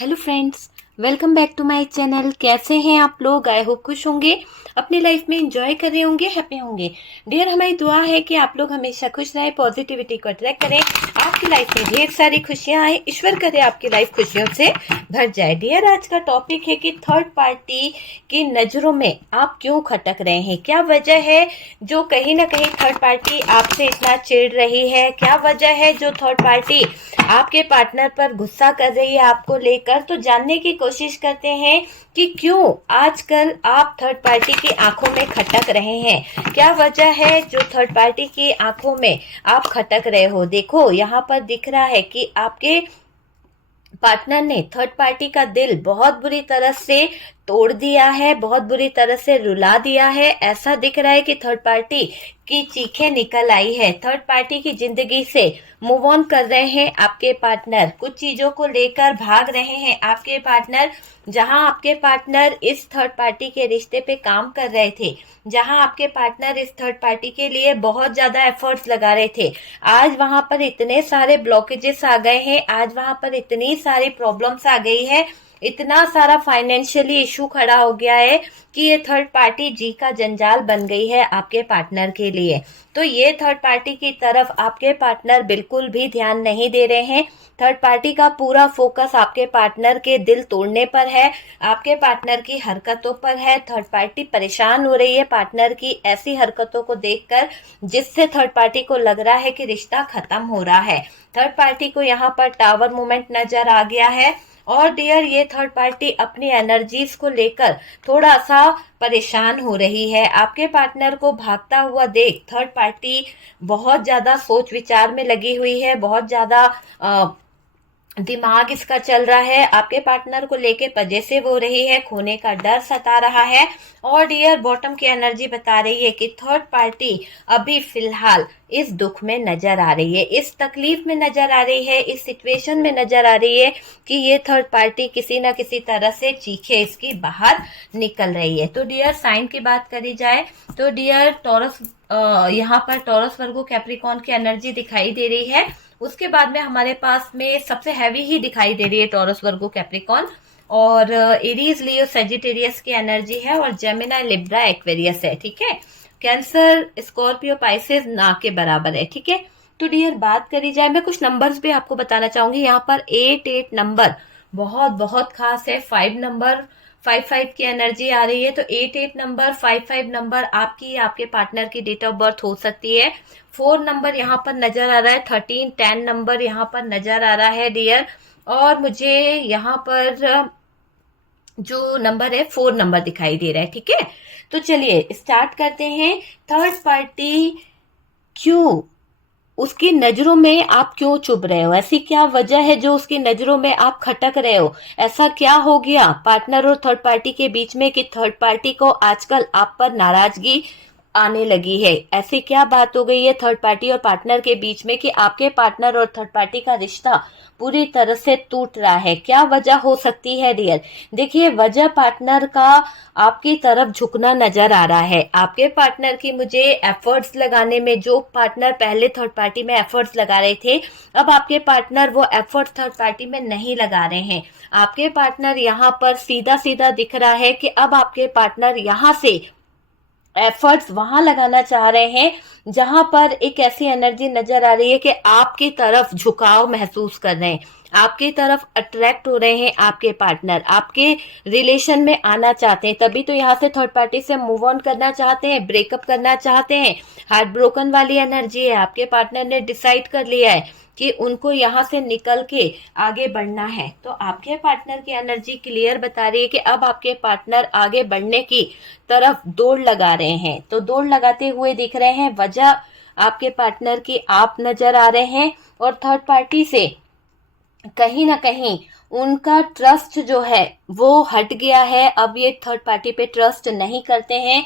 Hello friends, welcome back to my channel. कैसे हैं आप लोग? आई होप खुश होंगे, अपनी लाइफ में एंजॉय कर रहे होंगे, हैप्पी होंगे। डियर, हमारी दुआ है कि आप लोग हमेशा खुश रहें, पॉजिटिविटी को अट्रैक्ट करें, आपकी लाइफ में ढेर सारी खुशियां आए, ईश्वर करे आपकी लाइफ खुशियों से भर जाए। डियर, आज का टॉपिक है कि थर्ड पार्टी की नज़रों में आप क्यों खटक रहे हैं। क्या वजह है जो कहीं ना कहीं थर्ड पार्टी आपसे इतना चिढ़ रही है? क्या वजह है जो थर्ड पार्टी आपके पार्टनर पर गुस्सा कर रही है आपको लेकर? तो जानने की कोशिश करते हैं कि क्यों आजकल आप थर्ड पार्टी की आंखों में खटक रहे हैं। क्या वजह है जो थर्ड पार्टी की आंखों में आप खटक रहे हो? देखो, यहाँ पर दिख रहा है कि आपके पार्टनर ने थर्ड पार्टी का दिल बहुत बुरी तरह से तोड़ दिया है, बहुत बुरी तरह से रुला दिया है। ऐसा दिख रहा है कि थर्ड पार्टी की चीखें निकल आई है। थर्ड पार्टी की जिंदगी से मूव ऑन कर रहे हैं आपके पार्टनर, कुछ चीजों को लेकर भाग रहे हैं आपके पार्टनर। जहां आपके पार्टनर इस थर्ड पार्टी के रिश्ते पे काम कर रहे थे, जहां आपके पार्टनर इस थर्ड पार्टी के लिए बहुत ज्यादा एफर्ट्स लगा रहे थे, आज वहां पर इतने सारे ब्लॉकेजेस आ गए हैं, आज वहां पर इतनी सारी प्रॉब्लम्स आ गई है, इतना सारा फाइनेंशियली इशू खड़ा हो गया है कि ये थर्ड पार्टी जी का जंजाल बन गई है आपके पार्टनर के लिए। तो ये थर्ड पार्टी की तरफ आपके पार्टनर बिल्कुल भी ध्यान नहीं दे रहे हैं। थर्ड पार्टी का पूरा फोकस आपके पार्टनर के दिल तोड़ने पर है, आपके पार्टनर की हरकतों पर है। थर्ड पार्टी परेशान हो रही है पार्टनर की ऐसी हरकतों को देखकर, जिससे थर्ड पार्टी को लग रहा है कि रिश्ता खत्म हो रहा है। थर्ड पार्टी को यहाँ पर टावर मूवमेंट नजर आ गया है। और डियर, ये थर्ड पार्टी अपनी एनर्जीज को लेकर थोड़ा सा परेशान हो रही है। आपके पार्टनर को भागता हुआ देख थर्ड पार्टी बहुत ज्यादा सोच विचार में लगी हुई है, बहुत ज्यादा दिमाग इसका चल रहा है, आपके पार्टनर को लेके पजेसिव हो रही है, खोने का डर सता रहा है। और डियर, बॉटम की एनर्जी बता रही है कि थर्ड पार्टी अभी फिलहाल इस दुख में नजर आ रही है, इस तकलीफ में नजर आ रही है, इस सिचुएशन में नजर आ रही है कि ये थर्ड पार्टी किसी ना किसी तरह से चीखे इसकी बाहर निकल रही है। तो डियर, साइन की बात करी जाए तो डियर टॉरस, यहाँ पर टॉरस वर्गो कैप्रिकॉर्न की एनर्जी दिखाई दे रही है। उसके बाद में हमारे पास में सबसे हैवी ही दिखाई दे रही है टॉरस वर्गो कैप्रिकॉर्न, और एरीज लियो सेजिटेरियस की एनर्जी है, और जेमिनी लिब्रा एक्वेरियस है। ठीक है, कैंसर स्कॉर्पियो पाइसेस ना के बराबर है। ठीक है, तो डियर बात करी जाए, मैं कुछ नंबर्स भी आपको बताना चाहूंगी। यहाँ पर 8 नंबर बहुत बहुत खास है। 5 नंबर 5 की एनर्जी आ रही है। तो 8 नंबर 5 नंबर आपकी आपके पार्टनर की डेट ऑफ बर्थ हो सकती है। 4 नंबर यहाँ पर नजर आ रहा है, 10 नंबर यहाँ पर नजर आ रहा है डियर। और मुझे यहाँ पर जो नंबर है 4 नंबर दिखाई दे रहा है। ठीक है, तो चलिए स्टार्ट करते हैं। थर्ड पार्टी क्यों, उसकी नजरों में आप क्यों चुभ रहे हो? ऐसी क्या वजह है जो उसकी नजरों में आप खटक रहे हो? ऐसा क्या हो गया पार्टनर और थर्ड पार्टी के बीच में कि थर्ड पार्टी को आजकल आप पर नाराजगी आने लगी है? ऐसी क्या बात हो गई है थर्ड पार्टी और पार्टनर के बीच में कि आपके पार्टनर और थर्ड पार्टी का रिश्ता पूरी तरह से टूट रहा है? क्या वजह हो सकती है डियर? देखिए, वजह पार्टनर का आपकी तरफ झुकना नजर आ रहा है। आपके पार्टनर की मुझे एफर्ट्स लगाने में, जो पार्टनर पहले थर्ड पार्टी में एफर्ट्स लगा रहे थे, अब आपके पार्टनर वो एफर्ट्स थर्ड पार्टी में नहीं लगा रहे हैं। आपके पार्टनर यहाँ पर सीधा सीधा दिख रहा है कि अब आपके पार्टनर यहाँ से एफर्ट्स वहां लगाना चाह रहे हैं जहां पर एक ऐसी एनर्जी नजर आ रही है कि आपकी तरफ झुकाव महसूस कर रहे हैं, आपकी तरफ अट्रैक्ट हो रहे हैं। आपके पार्टनर आपके रिलेशन में आना चाहते हैं, तभी तो यहाँ से थर्ड पार्टी से मूव ऑन करना चाहते हैं, ब्रेकअप करना चाहते हैं। हार्ट ब्रोकन वाली एनर्जी है। आपके पार्टनर ने डिसाइड कर लिया है कि उनको यहाँ से निकल के आगे बढ़ना है। तो आपके पार्टनर की एनर्जी क्लियर बता रही है कि अब आपके पार्टनर आगे बढ़ने की तरफ दौड़ लगा रहे हैं। तो दौड़ लगाते हुए दिख रहे हैं। वजह आपके पार्टनर की आप नजर आ रहे हैं, और थर्ड पार्टी से कहीं ना कहीं उनका ट्रस्ट जो है वो हट गया है। अब ये थर्ड पार्टी पे ट्रस्ट नहीं करते हैं।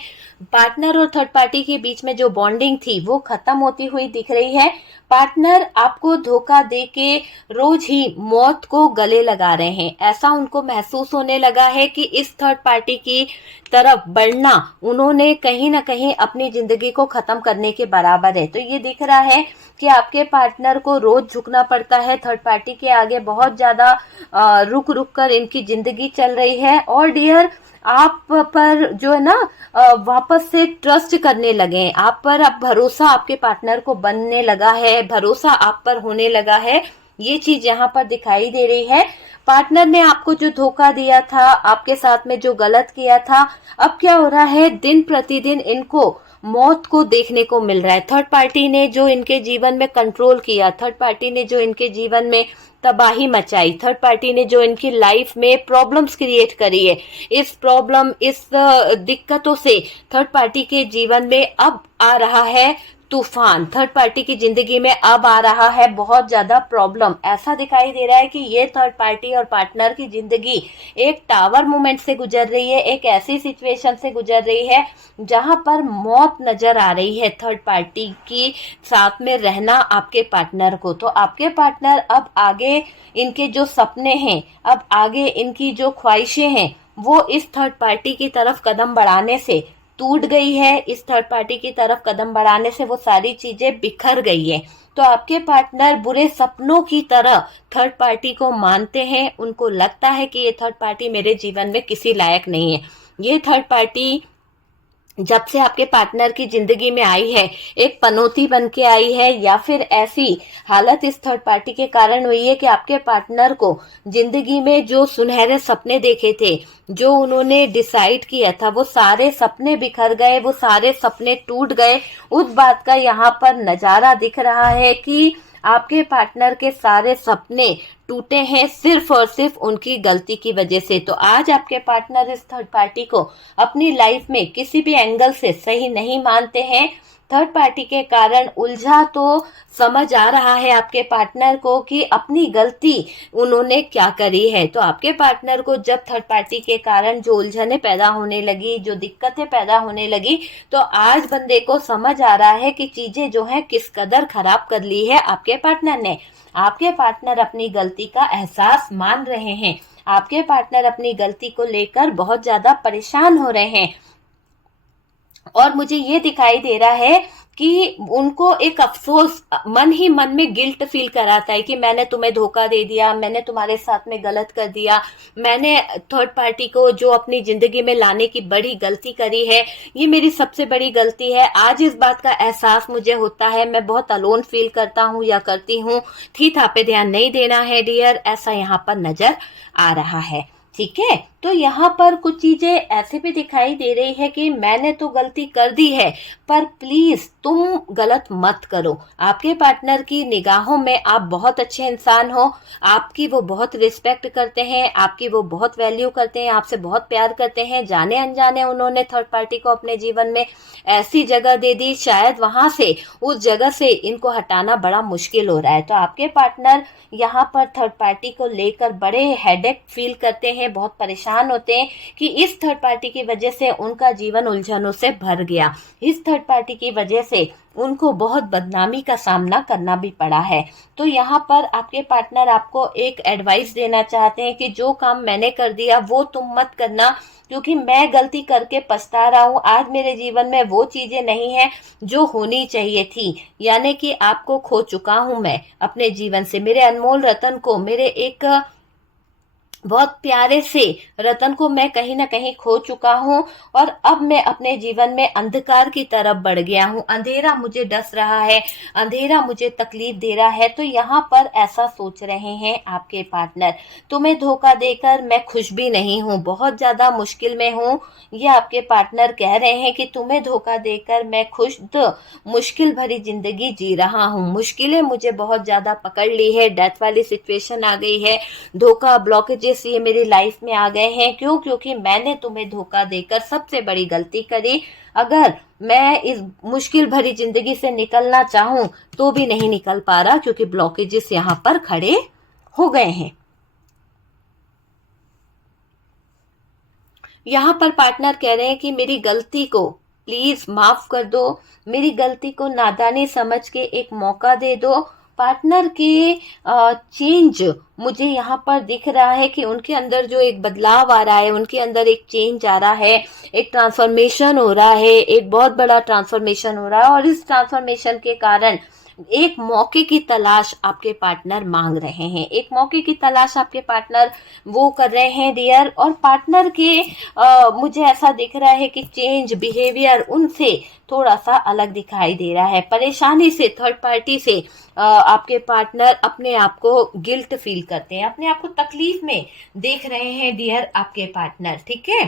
पार्टनर और थर्ड पार्टी के बीच में जो बॉन्डिंग थी वो खत्म होती हुई दिख रही है। पार्टनर आपको धोखा दे के रोज ही मौत को गले लगा रहे हैं। ऐसा उनको महसूस होने लगा है कि इस थर्ड पार्टी की तरफ बढ़ना उन्होंने कहीं ना कहीं अपनी जिंदगी को खत्म करने के बराबर है। तो ये दिख रहा है कि आपके पार्टनर को रोज झुकना पड़ता है थर्ड पार्टी के आगे, बहुत ज्यादा रुक रुक कर इनकी जिंदगी चल रही है। और डियर, आप पर जो है ना वापस से ट्रस्ट करने लगे हैं, आप पर अब भरोसा आपके पार्टनर को बनने लगा है, भरोसा आप पर होने लगा है। ये चीज यहाँ पर दिखाई दे रही है। पार्टनर ने आपको जो धोखा दिया था, आपके साथ में जो गलत किया था, अब क्या हो रहा है, दिन प्रतिदिन इनको मौत को देखने को मिल रहा है। थर्ड पार्टी ने जो इनके जीवन में कंट्रोल किया, थर्ड पार्टी ने जो इनके जीवन में तबाही मचाई, थर्ड पार्टी ने जो इनकी लाइफ में प्रॉब्लम्स क्रिएट करी है, इस दिक्कतों से थर्ड पार्टी के जीवन में अब आ रहा है तूफान। थर्ड पार्टी की जिंदगी में अब आ रहा है बहुत ज्यादा प्रॉब्लम। ऐसा दिखाई दे रहा है कि ये थर्ड पार्टी और पार्टनर की जिंदगी एक टावर मोमेंट से गुजर रही है, एक ऐसी सिचुएशन से गुजर रही है जहां पर मौत नजर आ रही है थर्ड पार्टी की साथ में रहना आपके पार्टनर को। तो आपके पार्टनर अब आगे इनके जो सपने हैं, अब आगे इनकी जो ख्वाहिशें हैं, वो इस थर्ड पार्टी की तरफ कदम बढ़ाने से टूट गई है। इस थर्ड पार्टी की तरफ कदम बढ़ाने से वो सारी चीजें बिखर गई है। तो आपके पार्टनर बुरे सपनों की तरह थर्ड पार्टी को मानते हैं, उनको लगता है कि ये थर्ड पार्टी मेरे जीवन में किसी लायक नहीं है। ये थर्ड पार्टी जब से आपके पार्टनर की जिंदगी में आई है, एक पनौती बन के आई है, या फिर ऐसी हालत इस थर्ड पार्टी के कारण हुई है कि आपके पार्टनर को जिंदगी में जो सुनहरे सपने देखे थे, जो उन्होंने डिसाइड किया था, वो सारे सपने बिखर गए, वो सारे सपने टूट गए। उस बात का यहाँ पर नजारा दिख रहा है कि आपके पार्टनर के सारे सपने टूटे हैं सिर्फ और सिर्फ उनकी गलती की वजह से। तो आज आपके पार्टनर इस थर्ड पार्टी को अपनी लाइफ में किसी भी एंगल से सही नहीं मानते हैं। थर्ड पार्टी के कारण उलझा तो समझ आ रहा है आपके पार्टनर को कि अपनी गलती उन्होंने क्या करी है। तो आपके पार्टनर को जब थर्ड पार्टी के कारण जो उलझने पैदा होने लगी, जो दिक्कतें पैदा होने लगी, तो आज बंदे को समझ आ रहा है कि चीजें जो है किस कदर खराब कर ली है आपके पार्टनर ने। आपके पार्टनर अपनी गलती का एहसास मान रहे हैं, आपके पार्टनर अपनी गलती को लेकर बहुत ज्यादा परेशान हो रहे हैं। और मुझे ये दिखाई दे रहा है कि उनको एक अफसोस मन ही मन में गिल्ट फील कराता है कि मैंने तुम्हें धोखा दे दिया, मैंने तुम्हारे साथ में गलत कर दिया, मैंने थर्ड पार्टी को जो अपनी जिंदगी में लाने की बड़ी गलती करी है, ये मेरी सबसे बड़ी गलती है। आज इस बात का एहसास मुझे होता है, मैं बहुत अलोन फील करता हूँ या करती हूँ। थी था पे ध्यान नहीं देना है डियर, ऐसा यहाँ पर नजर आ रहा है। ठीक है, तो यहाँ पर कुछ चीजें ऐसे भी दिखाई दे रही है कि मैंने तो गलती कर दी है, पर प्लीज तुम गलत मत करो। आपके पार्टनर की निगाहों में आप बहुत अच्छे इंसान हो, आपकी वो बहुत रिस्पेक्ट करते हैं, आपकी वो बहुत वैल्यू करते हैं, आपसे बहुत प्यार करते हैं। जाने अनजाने उन्होंने थर्ड पार्टी को अपने जीवन में ऐसी जगह दे दी, शायद वहां से, उस जगह से इनको हटाना बड़ा मुश्किल हो रहा है। तो आपके पार्टनर यहाँ पर थर्ड पार्टी को लेकर बड़े हेडेक फील करते हैं, बहुत परेशान होते हैं कि इस थर्ड पार्टी की वजह से उनका जीवन उलझनों से भर गया, इस थर्ड पार्टी की वजह से उनको बहुत बदनामी का सामना करना भी पड़ा है। तो यहाँ पर आपके पार्टनर आपको एक एडवाइस देना चाहते हैं कि जो काम मैंने कर दिया वो तुम मत करना, क्योंकि मैं गलती करके पछता रहा हूँ। आज मेरे जीवन में वो चीजें नहीं है जो होनी चाहिए थी, यानी कि आपको खो चुका हूँ मैं अपने जीवन से, मेरे अनमोल रतन को, मेरे एक बहुत प्यारे से रतन को मैं कहीं ना कहीं खो चुका हूँ, और अब मैं अपने जीवन में अंधकार की तरफ बढ़ गया हूँ। अंधेरा मुझे डस रहा है, अंधेरा मुझे तकलीफ दे रहा है। तो यहाँ पर ऐसा सोच रहे हैं आपके पार्टनर, तुम्हें धोखा देकर मैं खुश भी नहीं हूँ, बहुत ज्यादा मुश्किल में हूँ। ये आपके पार्टनर कह रहे हैं कि तुम्हें धोखा देकर मैं खुद मुश्किल भरी जिंदगी जी रहा हूँ, मुश्किलें मुझे बहुत ज्यादा पकड़ ली है, डेथ वाली सिचुएशन आ गई है, धोखा ब्लॉकेजेस ये मेरी लाइफ में आ गए हैं। क्यों? क्योंकि मैंने तुम्हें धोखा देकर सबसे बड़ी गलती करी। अगर मैं इस मुश्किल भरी जिंदगी से निकलना चाहूं तो भी नहीं निकल पा रहा, क्योंकि ब्लॉकेजेस यहाँ पर खड़े हो गए हैं। यहाँ पर पार्टनर कह रहे हैं कि मेरी गलती को प्लीज माफ कर दो, मेरी गलती को नादानी समझ के एक मौका दे दो। पार्टनर के चेंज मुझे यहाँ पर दिख रहा है कि उनके अंदर जो एक बदलाव आ रहा है, उनके अंदर एक चेंज आ रहा है, एक ट्रांसफॉर्मेशन हो रहा है, एक बहुत बड़ा ट्रांसफॉर्मेशन हो रहा है। और इस ट्रांसफॉर्मेशन के कारण एक मौके की तलाश आपके पार्टनर मांग रहे हैं, एक मौके की तलाश आपके पार्टनर वो कर रहे हैं डियर। और पार्टनर के मुझे ऐसा दिख रहा है कि चेंज बिहेवियर उनसे थोड़ा सा अलग दिखाई दे रहा है। परेशानी से, थर्ड पार्टी से आपके पार्टनर अपने आप को गिल्ट फील करते हैं, अपने आप को तकलीफ में देख रहे हैं डियर आपके पार्टनर। ठीक है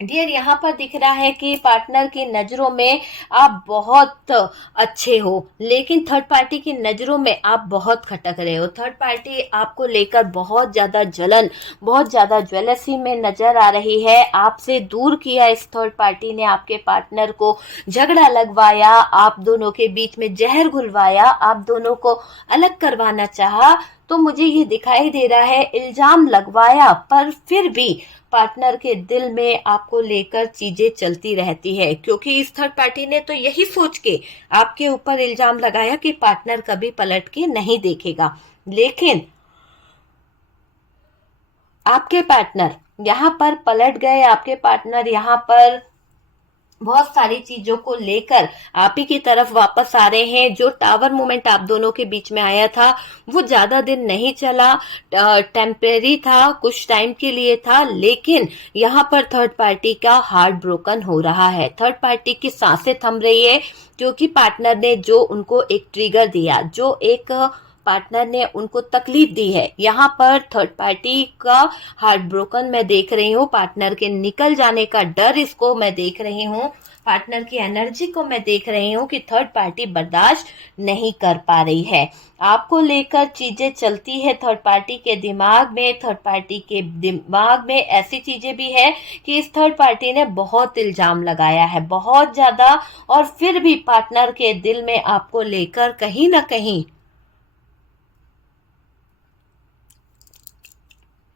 डियर, यहाँ पर दिख रहा है कि पार्टनर की नजरों में आप बहुत अच्छे हो, लेकिन थर्ड पार्टी की नजरों में आप बहुत खटक रहे हो। थर्ड पार्टी आपको लेकर बहुत ज्यादा जलन, बहुत ज्यादा ज्वेलसी में नजर आ रही है। आपसे दूर किया इस थर्ड पार्टी ने आपके पार्टनर को, झगड़ा लगवाया, आप दोनों के बीच में जहर घुलवाया, आप दोनों को अलग करवाना चाहा। तो मुझे ये दिखाई दे रहा है, इल्जाम लगवाया, पर फिर भी पार्टनर के दिल में आपको लेकर चीजें चलती रहती है, क्योंकि इस थर्ड पार्टी ने तो यही सोच के आपके ऊपर इल्जाम लगाया कि पार्टनर कभी पलट के नहीं देखेगा। लेकिन आपके पार्टनर यहाँ पर पलट गए, आपके पार्टनर यहाँ पर बहुत सारी चीजों को लेकर आप ही की तरफ वापस आ रहे हैं। जो टावर मोमेंट आप दोनों के बीच में आया था वो ज्यादा दिन नहीं चला, टेम्परेरी था, कुछ टाइम के लिए था, लेकिन यहाँ पर थर्ड पार्टी का हार्ट ब्रोकन हो रहा है। थर्ड पार्टी की सांसें थम रही है, क्योंकि पार्टनर ने जो उनको एक ट्रिगर दिया, जो एक पार्टनर ने उनको तकलीफ दी है, यहाँ पर थर्ड पार्टी का हार्ट ब्रोकन मैं देख रही हूँ। पार्टनर के निकल जाने का डर इसको मैं देख रही हूँ, पार्टनर की एनर्जी को मैं देख रही हूँ कि थर्ड पार्टी बर्दाश्त नहीं कर पा रही है। आपको लेकर चीजें चलती है थर्ड पार्टी के दिमाग में। थर्ड पार्टी के दिमाग में ऐसी चीजें भी है कि इस थर्ड पार्टी ने बहुत इल्जाम लगाया है, बहुत ज्यादा, और फिर भी पार्टनर के दिल में आपको लेकर कहीं ना कहीं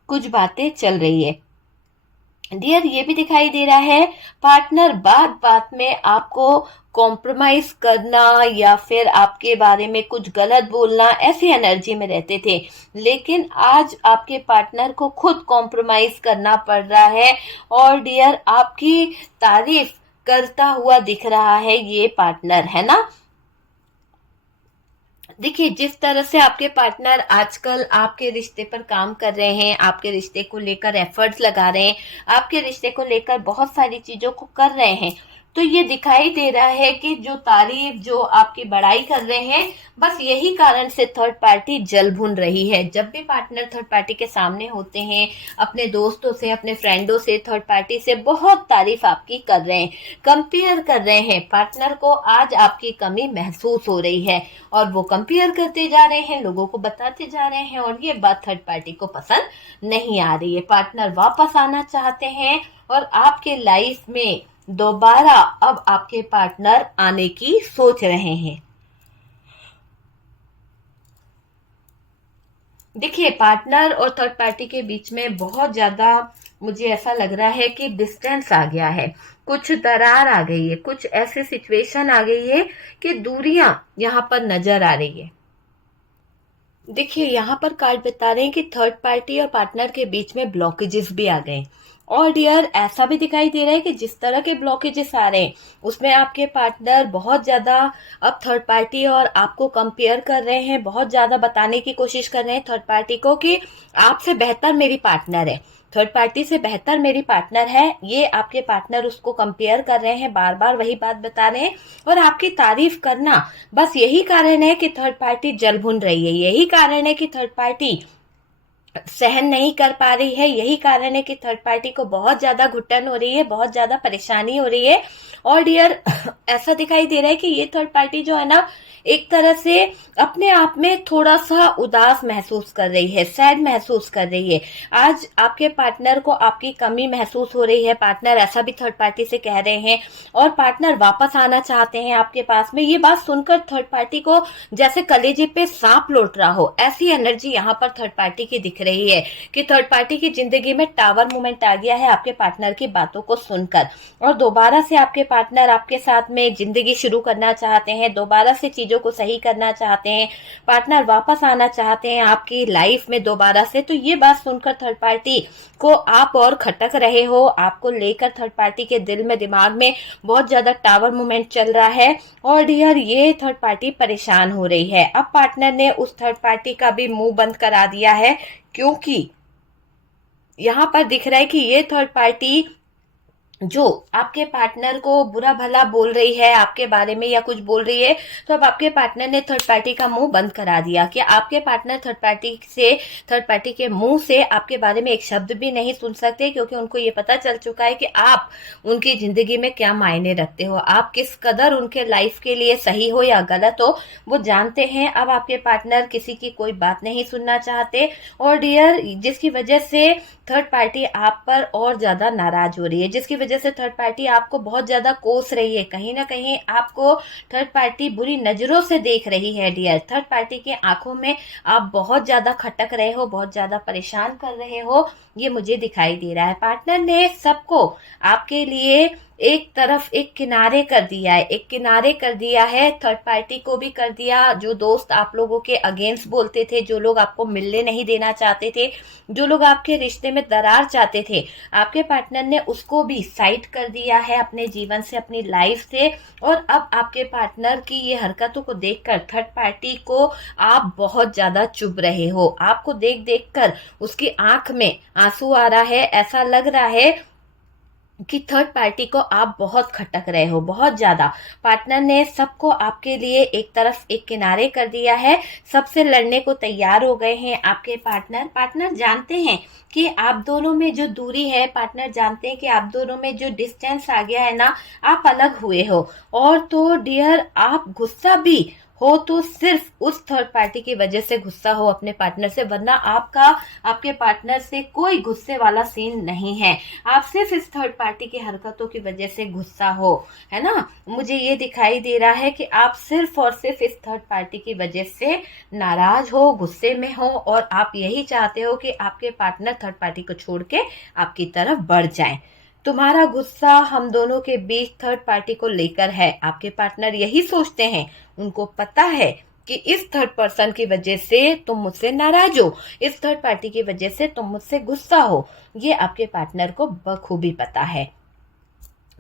कुछ बातें चल रही है डियर। ये भी दिखाई दे रहा है पार्टनर बात बात में आपको कॉम्प्रोमाइज करना या फिर आपके बारे में कुछ गलत बोलना, ऐसी एनर्जी में रहते थे, लेकिन आज आपके पार्टनर को खुद कॉम्प्रोमाइज करना पड़ रहा है। और डियर, आपकी तारीफ करता हुआ दिख रहा है ये पार्टनर, है ना। देखिए, जिस तरह से आपके पार्टनर आजकल आपके रिश्ते पर काम कर रहे हैं, आपके रिश्ते को लेकर एफर्ट्स लगा रहे हैं, आपके रिश्ते को लेकर बहुत सारी चीजों को कर रहे हैं, तो ये दिखाई दे रहा है कि जो तारीफ, जो आपकी बड़ाई कर रहे हैं, बस यही कारण से थर्ड पार्टी जल भुन रही है। जब भी पार्टनर थर्ड पार्टी के सामने होते हैं, अपने दोस्तों से, अपने फ्रेंडों से, थर्ड पार्टी से बहुत तारीफ आपकी कर रहे हैं, कंपेयर कर रहे हैं। पार्टनर को आज आपकी कमी महसूस हो रही है और वो कंपेयर करते जा रहे हैं, लोगों को बताते जा रहे हैं, और ये बात थर्ड पार्टी को पसंद नहीं आ रही है। पार्टनर वापस आना चाहते हैं और आपके लाइफ में दोबारा अब आपके पार्टनर आने की सोच रहे हैं। देखिए, पार्टनर और थर्ड पार्टी के बीच में बहुत ज्यादा मुझे ऐसा लग रहा है कि डिस्टेंस आ गया है, कुछ दरार आ गई है, कुछ ऐसी सिचुएशन आ गई है कि दूरियां यहाँ पर नजर आ रही है। देखिए, यहाँ पर कार्ड बता रहे हैं कि थर्ड पार्टी और पार्टनर के बीच में ब्लॉकेजेस भी आ गए। और डियर, ऐसा भी दिखाई दे रहा है कि जिस तरह के ब्लॉकेजेस आ रहे हैं उसमें आपके पार्टनर बहुत ज्यादा अब थर्ड पार्टी और आपको कंपेयर कर रहे हैं, बहुत ज्यादा बताने की कोशिश कर रहे हैं थर्ड पार्टी को कि आपसे बेहतर मेरी पार्टनर है, थर्ड पार्टी से बेहतर मेरी पार्टनर है। ये आपके पार्टनर उसको कंपेयर कर रहे हैं, बार बार वही बात बता रहे हैं, और आपकी तारीफ करना बस यही कारण है कि थर्ड पार्टी जल भुन रही है, यही कारण है कि थर्ड पार्टी सहन नहीं कर पा रही है, यही कारण है कि थर्ड पार्टी को बहुत ज्यादा घुटन हो रही है, बहुत ज्यादा परेशानी हो रही है। और डियर, ऐसा दिखाई दे रहा है कि ये थर्ड पार्टी जो है ना, एक तरह से अपने आप में थोड़ा सा उदास महसूस कर रही है, सैड महसूस कर रही है। आज आपके पार्टनर को आपकी कमी महसूस हो रही है, पार्टनर ऐसा भी थर्ड पार्टी से कह रहे हैं, और पार्टनर वापस आना चाहते हैं आपके पास में। ये बात सुनकर थर्ड पार्टी को जैसे कलेजे पे सांप लौट रहा हो, ऐसी एनर्जी यहाँ पर थर्ड पार्टी की दिख रही है कि थर्ड पार्टी की जिंदगी में टावर मोमेंट आ गया है आपके पार्टनर की बातों को सुनकर, और दोबारा से आपके पार्टनर आपके साथ में जिंदगी शुरू करना चाहते हैं, दोबारा से चीजों को सही करना चाहते हैं, पार्टनर वापस आना चाहते हैं आपकी लाइफ में दोबारा से। तो ये बात सुनकर थर्ड पार्टी को आप और खटक रहे हो, आपको लेकर थर्ड पार्टी के दिल में दिमाग में बहुत ज्यादा टावर मोमेंट चल रहा है, और डियर ये थर्ड पार्टी परेशान हो रही है। अब पार्टनर ने उस थर्ड पार्टी का भी मुंह बंद करा दिया है, क्योंकि यहाँ पर दिख रहा है कि ये थर्ड पार्टी जो आपके पार्टनर को बुरा भला बोल रही है आपके बारे में या कुछ बोल रही है, तो अब आपके पार्टनर ने थर्ड पार्टी का मुंह बंद करा दिया कि आपके पार्टनर थर्ड पार्टी के मुंह से आपके बारे में एक शब्द भी नहीं सुन सकते, क्योंकि उनको ये पता चल चुका है कि आप उनकी जिंदगी में क्या मायने रखते हो, आप किस कदर उनके लाइफ के लिए सही हो या गलत हो, वो जानते हैं। अब आपके पार्टनर किसी की कोई बात नहीं सुनना चाहते, और डियर जिसकी वजह से थर्ड पार्टी आप पर और ज्यादा नाराज हो रही है, जिसकी वजह से थर्ड पार्टी आपको बहुत ज्यादा कोस रही है, कहीं ना कहीं आपको थर्ड पार्टी बुरी नजरों से देख रही है। डियर थर्ड पार्टी के आंखों में आप बहुत ज्यादा खटक रहे हो, बहुत ज्यादा परेशान कर रहे हो, ये मुझे दिखाई दे रहा है। पार्टनर ने सबको आपके लिए एक तरफ एक किनारे कर दिया है, एक किनारे कर दिया है, थर्ड पार्टी को भी कर दिया। जो दोस्त आप लोगों के अगेंस्ट बोलते थे, जो लोग आपको मिलने नहीं देना चाहते थे, जो लोग आपके रिश्ते में दरार चाहते थे, आपके पार्टनर ने उसको भी साइड कर दिया है अपने जीवन से, अपनी लाइफ से। और अब आपके पार्टनर की ये हरकतों को देखकर थर्ड पार्टी को आप बहुत ज्यादा चुभ रहे हो, आपको देख देख कर उसकी आंख में आंसू आ रहा है, ऐसा लग रहा है कि थर्ड पार्टी को आप बहुत खटक रहे हो, बहुत ज्यादा। पार्टनर ने सबको आपके लिए एक तरफ एक किनारे कर दिया है, सबसे लड़ने को तैयार हो गए हैं आपके पार्टनर जानते हैं कि आप दोनों में जो दूरी है, पार्टनर जानते हैं कि आप दोनों में जो डिस्टेंस आ गया है ना, आप अलग हुए हो। और तो डियर आप गुस्सा भी हो तो सिर्फ उस थर्ड पार्टी की वजह से गुस्सा हो अपने पार्टनर से, वरना आपके पार्टनर से कोई गुस्से वाला सीन नहीं है। आप सिर्फ इस थर्ड पार्टी की हरकतों की वजह से गुस्सा हो, है ना। मुझे ये दिखाई दे रहा है कि आप सिर्फ और सिर्फ इस थर्ड पार्टी की वजह से नाराज हो, गुस्से में हो, और आप यही चाहते हो कि आपके पार्टनर थर्ड पार्टी को छोड़ के आपकी तरफ बढ़ जाए। तुम्हारा गुस्सा हम दोनों के बीच थर्ड पार्टी को लेकर है। आपके पार्टनर यही सोचते हैं, उनको पता है कि इस थर्ड पर्सन की वजह से तुम मुझसे नाराज हो, इस थर्ड पार्टी की वजह से तुम मुझसे गुस्सा हो, ये आपके पार्टनर को बखूबी पता है।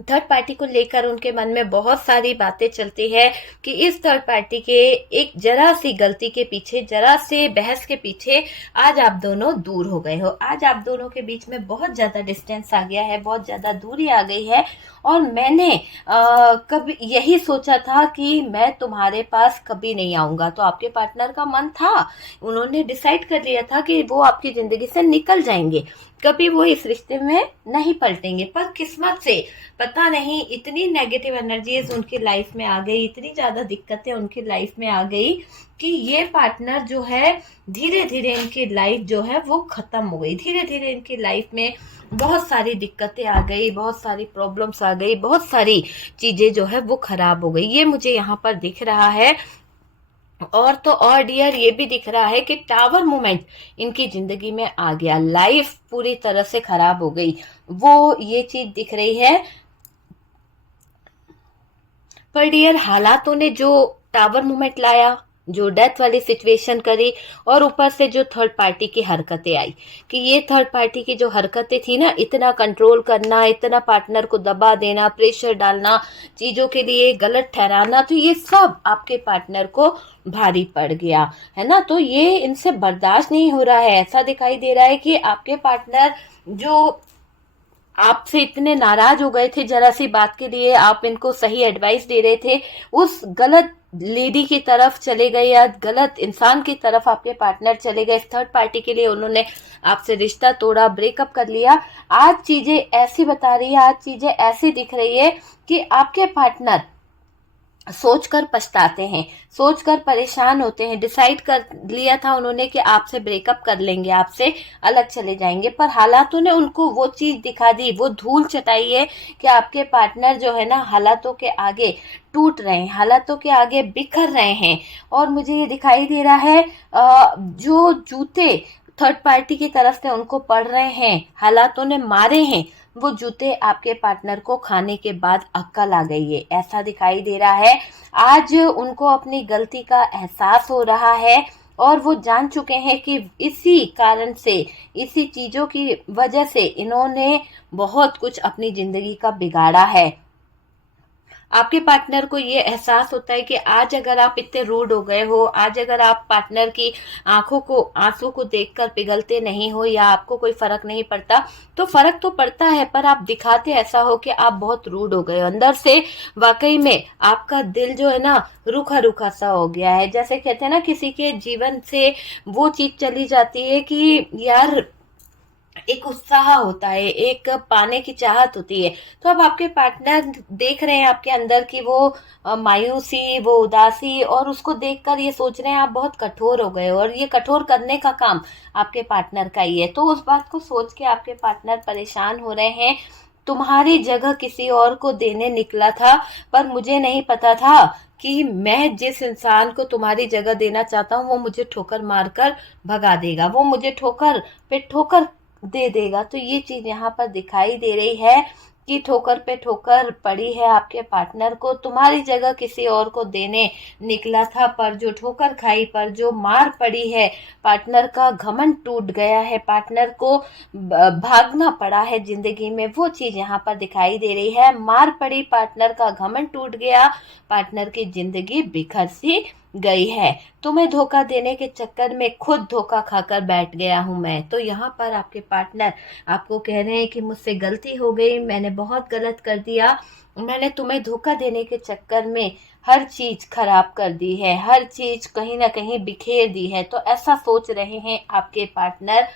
थर्ड पार्टी को लेकर उनके मन में बहुत सारी बातें चलती है कि इस थर्ड पार्टी के एक जरा सी गलती के पीछे, जरा से बहस के पीछे आज आप दोनों दूर हो गए हो, आज आप दोनों के बीच में बहुत ज्यादा डिस्टेंस आ गया है, बहुत ज्यादा दूरी आ गई है। और मैंने कभी यही सोचा था कि मैं तुम्हारे पास कभी नहीं आऊंगा, तो आपके पार्टनर का मन था, उन्होंने डिसाइड कर लिया था कि वो आपकी जिंदगी से निकल जाएंगे, कभी वो इस रिश्ते में नहीं पलटेंगे। पर किस्मत से पता नहीं इतनी नेगेटिव एनर्जीज उनकी लाइफ में आ गई, इतनी ज्यादा दिक्कतें उनकी लाइफ में आ गई कि ये पार्टनर जो है धीरे धीरे इनकी लाइफ जो है वो खत्म हो गई। धीरे धीरे इनकी लाइफ में बहुत सारी दिक्कतें आ गई, बहुत सारी प्रॉब्लम्स आ गई, बहुत सारी चीजें जो है वो खराब हो गई, ये मुझे यहाँ पर दिख रहा है। और तो और डियर ये भी दिख रहा है कि टावर मोमेंट इनकी जिंदगी में आ गया, लाइफ पूरी तरह से खराब हो गई, वो ये चीज दिख रही है। पर डियर हालातों ने जो टावर मोमेंट लाया, जो डेथ वाली सिचुएशन करी, और ऊपर से जो थर्ड पार्टी की हरकतें आई, कि ये थर्ड पार्टी की जो हरकतें थी ना, इतना कंट्रोल करना, इतना पार्टनर को दबा देना, प्रेशर डालना, चीजों के लिए गलत ठहराना, तो ये सब आपके पार्टनर को भारी पड़ गया, है ना। तो ये इनसे बर्दाश्त नहीं हो रहा है। ऐसा दिखाई दे रहा है कि आपके पार्टनर जो आपसे इतने नाराज हो गए थे जरा सी बात के लिए, आप इनको सही एडवाइस दे रहे थे, उस गलत लेडी की तरफ चले गए या गलत इंसान की तरफ आपके पार्टनर चले गए। थर्ड पार्टी के लिए उन्होंने आपसे रिश्ता तोड़ा, ब्रेकअप कर लिया। आज चीजें ऐसी बता रही है, आज चीजें ऐसी दिख रही है कि आपके पार्टनर सोचकर पछताते हैं, सोचकर परेशान होते हैं। डिसाइड कर लिया था उन्होंने कि आपसे ब्रेकअप कर लेंगे, आपसे अलग चले जाएंगे, पर हालातों ने उनको वो चीज दिखा दी, वो धूल चटाई है कि आपके पार्टनर जो है ना हालातों के आगे टूट रहे हैं, हालातों के आगे बिखर रहे हैं। और मुझे ये दिखाई दे रहा है जो जूते थर्ड पार्टी की तरफ से उनको पड़ रहे हैं, हालातों ने मारे हैं, वो जूते आपके पार्टनर को खाने के बाद अक्ल आ गई है, ऐसा दिखाई दे रहा है। आज उनको अपनी गलती का एहसास हो रहा है और वो जान चुके हैं कि इसी कारण से, इसी चीजों की वजह से इन्होंने बहुत कुछ अपनी जिंदगी का बिगाड़ा है। आपके पार्टनर को ये एहसास होता है कि आज अगर आप इतने रूड हो गए हो, आज अगर आप पार्टनर की आंखों को, आंसू को देखकर पिघलते नहीं हो या आपको कोई फर्क नहीं पड़ता, तो फर्क तो पड़ता है पर आप दिखाते ऐसा हो कि आप बहुत रूड हो गए हो। अंदर से वाकई में आपका दिल जो है ना रूखा रूखा सा हो गया है। जैसे कहते हैं ना, किसी के जीवन से वो चीज चली जाती है कि यार एक उत्साह होता है, एक पाने की चाहत होती है। तो अब आपके पार्टनर देख रहे हैं आपके अंदर की वो मायूसी, वो उदासी, और उसको देखकर ये सोच रहे हैं आप बहुत कठोर हो गए हो और ये कठोर करने का काम आपके पार्टनर का ही है। तो उस बात को सोच के आपके पार्टनर परेशान हो रहे हैं। तुम्हारी जगह किसी और को देने निकला था, पर मुझे नहीं पता था कि मैं जिस इंसान को तुम्हारी जगह देना चाहता हूँ वो मुझे ठोकर मारकर भगा देगा, वो मुझे ठोकर पे ठोकर दे देगा। तो ये चीज यहाँ पर दिखाई दे रही है कि ठोकर पे ठोकर पड़ी है आपके पार्टनर को। तुम्हारी जगह किसी और को देने निकला था, पर जो ठोकर खाई, पर जो मार पड़ी है, पार्टनर का घमंड टूट गया है, पार्टनर को भागना पड़ा है जिंदगी में, वो चीज यहाँ पर दिखाई दे रही है। मार पड़ी, पार्टनर का घमंड टूट गया, पार्टनर की जिंदगी बिखर सी गई है। तुम्हें धोखा देने के चक्कर में खुद धोखा खाकर बैठ गया हूं मैं। तो यहाँ पर आपके पार्टनर आपको कह रहे हैं कि मुझसे गलती हो गई, मैंने बहुत गलत कर दिया, मैंने तुम्हें धोखा देने के चक्कर में हर चीज खराब कर दी है, हर चीज कहीं ना कहीं बिखेर दी है। तो ऐसा सोच रहे हैं आपके पार्टनर।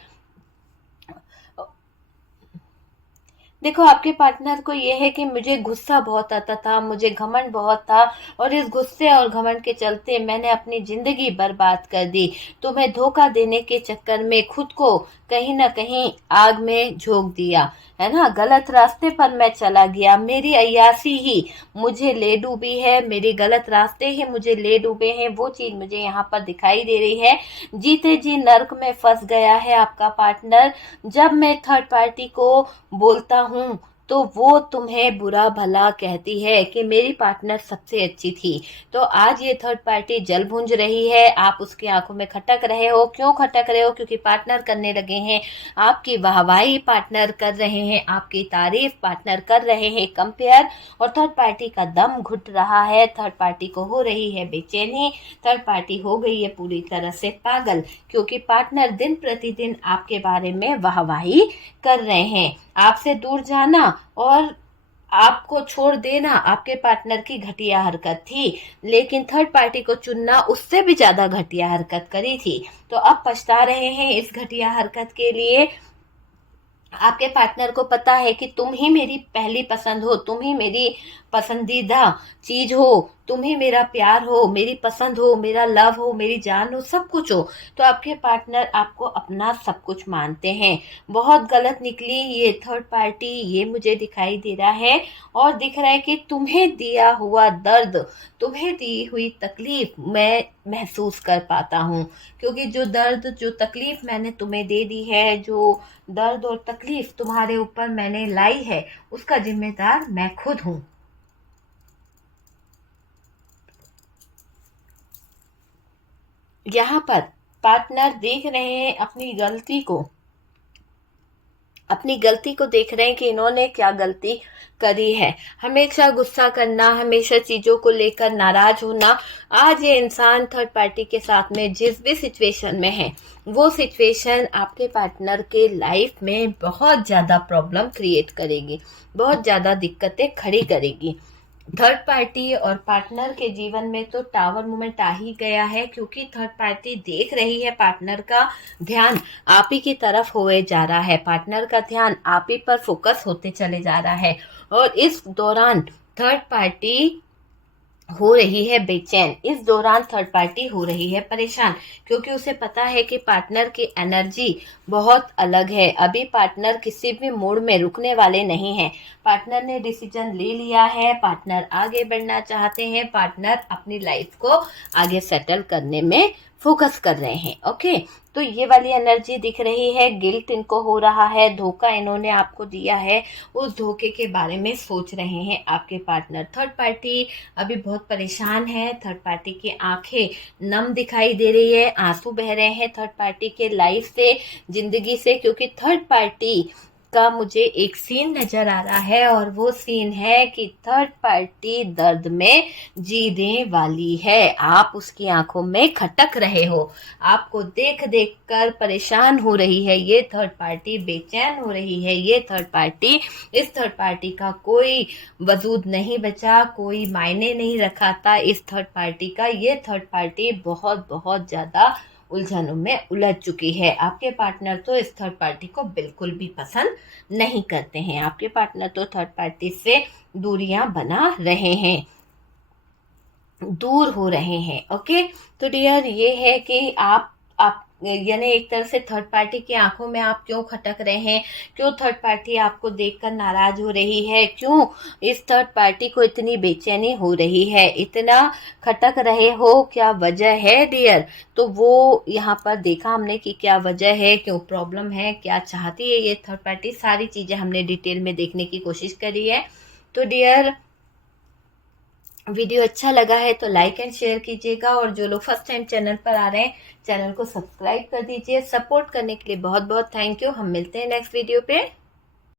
देखो, आपके पार्टनर को ये है कि मुझे गुस्सा बहुत आता था, मुझे घमंड बहुत था, और इस गुस्से और घमंड के चलते मैंने अपनी जिंदगी बर्बाद कर दी। तुम्हें धोखा देने के चक्कर में खुद को कहीं ना कहीं आग में झोंक दिया, है ना, गलत रास्ते पर मैं चला गया, मेरी अय्यासी ही मुझे ले डूबी है, मेरे गलत रास्ते ही मुझे ले डूबे हैं। वो चीज मुझे यहाँ पर दिखाई दे रही है। जीते जी नर्क में फंस गया है आपका पार्टनर। जब मैं थर्ड पार्टी को बोलता हूँ तो वो तुम्हें बुरा भला कहती है कि मेरी पार्टनर सबसे अच्छी थी। तो आज ये थर्ड पार्टी जल भुंज रही है, आप उसकी आंखों में खटक रहे हो। क्यों खटक रहे हो? क्योंकि पार्टनर करने लगे हैं आपकी वाहवाही, पार्टनर कर रहे हैं आपकी तारीफ, पार्टनर कर रहे हैं कंपेयर, और थर्ड पार्टी का दम घुट रहा है, थर्ड पार्टी को हो रही है बेचैनी, थर्ड पार्टी हो गई है पूरी तरह से पागल, क्योंकि पार्टनर दिन प्रतिदिन आपके बारे में वाहवाही कर रहे हैं। आपसे दूर जाना और आपको छोड़ देना आपके पार्टनर की घटिया हरकत थी, लेकिन थर्ड पार्टी को चुनना उससे भी ज्यादा घटिया हरकत करी थी। तो अब पछता रहे हैं इस घटिया हरकत के लिए। आपके पार्टनर को पता है कि तुम ही मेरी पहली पसंद हो, तुम ही मेरी पसंदीदा चीज हो, तुम ही मेरा प्यार हो, मेरी पसंद हो, मेरा लव हो, मेरी जान हो, सब कुछ हो। तो आपके पार्टनर आपको अपना सब कुछ मानते हैं। बहुत गलत निकली ये थर्ड पार्टी, ये मुझे दिखाई दे रहा है, और दिख रहा है कि तुम्हें दिया हुआ दर्द, तुम्हें दी हुई तकलीफ मैं महसूस कर पाता हूँ, क्योंकि जो दर्द, जो तकलीफ मैंने तुम्हें दे दी है, जो दर्द और तकलीफ तुम्हारे ऊपर मैंने लाई है, उसका जिम्मेदार मैं खुद हूँ। यहाँ पर पार्टनर देख रहे हैं अपनी गलती को देख रहे हैं कि इन्होंने क्या गलती करी है। हमेशा गुस्सा करना, हमेशा चीजों को लेकर नाराज होना। आज ये इंसान थर्ड पार्टी के साथ में जिस भी सिचुएशन में है, वो सिचुएशन आपके पार्टनर के लाइफ में बहुत ज्यादा प्रॉब्लम क्रिएट करेगी, बहुत ज्यादा दिक्कतें खड़ी करेगी। थर्ड पार्टी और पार्टनर के जीवन में तो टावर मूवमेंट आ ही गया है, क्योंकि थर्ड पार्टी देख रही है पार्टनर का ध्यान आप ही की तरफ होए जा रहा है, पार्टनर का ध्यान आप ही पर फोकस होते चले जा रहा है, और इस दौरान थर्ड पार्टी हो रही है बेचैन, इस दौरान थर्ड पार्टी हो रही है परेशान, क्योंकि उसे पता है कि पार्टनर की एनर्जी बहुत अलग है। अभी पार्टनर किसी भी मोड़ में रुकने वाले नहीं हैं। पार्टनर ने डिसीजन ले लिया है, पार्टनर आगे बढ़ना चाहते हैं, पार्टनर अपनी लाइफ को आगे सेटल करने में फोकस कर रहे हैं। ओके, तो ये वाली एनर्जी दिख रही है, गिल्ट इनको हो रहा है, धोखा इन्होंने आपको दिया है, उस धोखे के बारे में सोच रहे हैं आपके पार्टनर। थर्ड पार्टी अभी बहुत परेशान है, थर्ड पार्टी की आंखें नम दिखाई दे रही है, आंसू बह रहे हैं थर्ड पार्टी के लाइफ से, जिंदगी से, क्योंकि थर्ड पार्टी का मुझे एक सीन नजर आ रहा है और वो सीन है कि थर्ड पार्टी दर्द में जीने वाली है। आप उसकी आंखों में खटक रहे हो, आपको देख देख कर परेशान हो रही है ये थर्ड पार्टी, बेचैन हो रही है ये थर्ड पार्टी। इस थर्ड पार्टी का कोई वजूद नहीं बचा, कोई मायने नहीं रखा था इस थर्ड पार्टी का। ये थर्ड पार्टी बहुत बहुत ज्यादा उलझनों में उलझ चुकी है। आपके पार्टनर तो इस थर्ड पार्टी को बिल्कुल भी पसंद नहीं करते हैं, आपके पार्टनर तो थर्ड पार्टी से दूरियां बना रहे हैं, दूर हो रहे हैं। ओके, तो डियर ये है कि आप यानी एक तरह से थर्ड पार्टी की आंखों में आप क्यों खटक रहे हैं, क्यों थर्ड पार्टी आपको देखकर नाराज हो रही है, क्यों इस थर्ड पार्टी को इतनी बेचैनी हो रही है, इतना खटक रहे हो, क्या वजह है डियर। तो वो यहाँ पर देखा हमने कि क्या वजह है, क्यों प्रॉब्लम है, क्या चाहती है ये थर्ड पार्टी, सारी चीजें हमने डिटेल में देखने की कोशिश करी है। तो डियर वीडियो अच्छा लगा है तो लाइक एंड शेयर कीजिएगा, और जो लोग फर्स्ट टाइम चैनल पर आ रहे हैं चैनल को सब्सक्राइब कर दीजिए। सपोर्ट करने के लिए बहुत बहुत थैंक यू। हम मिलते हैं नेक्स्ट वीडियो पे।